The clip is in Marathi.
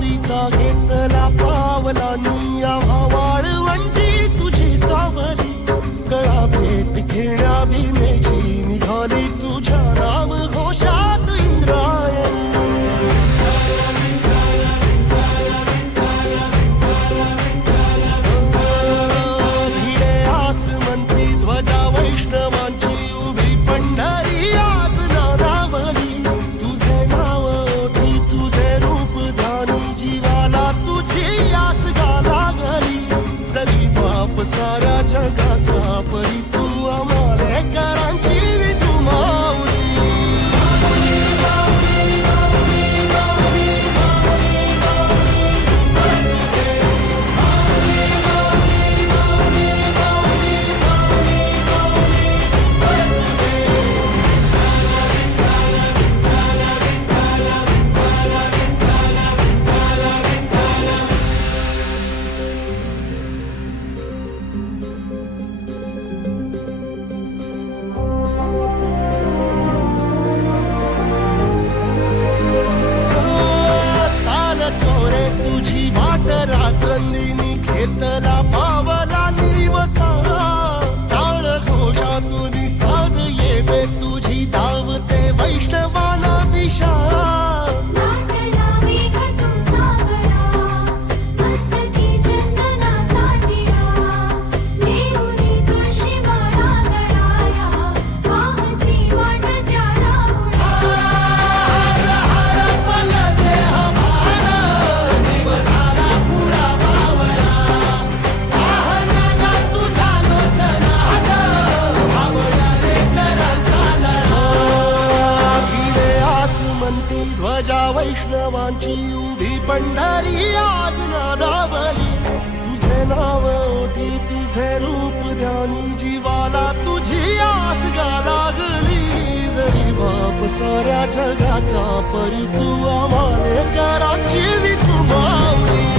वारीचा घेतला पावलांनी आम्हा वाळवंटी तुझी सावली गळा भेट घेण्या भीमेची निघाली तुझ्या राम घोषात इंद्रायणी भिडे आसमंती ध्वजा वैष्णवांची उभी पंढरी आज नानावली तुझे नाव ओठी तुझे रूप ध्यानी जीवाला तुझी आस गाला गली जरी बाप साऱ्या जगाचा परी तू आमालेकरांची विठू माऊली तुझी वाट रात्रंदिनी घेतला पावला निवसा टाळ घोषातून साध येते तुझी धावते वैष्णवाला दिशा ध्वजा वैष्णवांची उभी पंढरी आज नादावली तुझे नाव ओठी तुझे रूप ध्यानी जीवाला तुझी आस गा लागली जरी बाप साऱ्या जगाचा परी तू आम्हालेकरांची विठू माऊली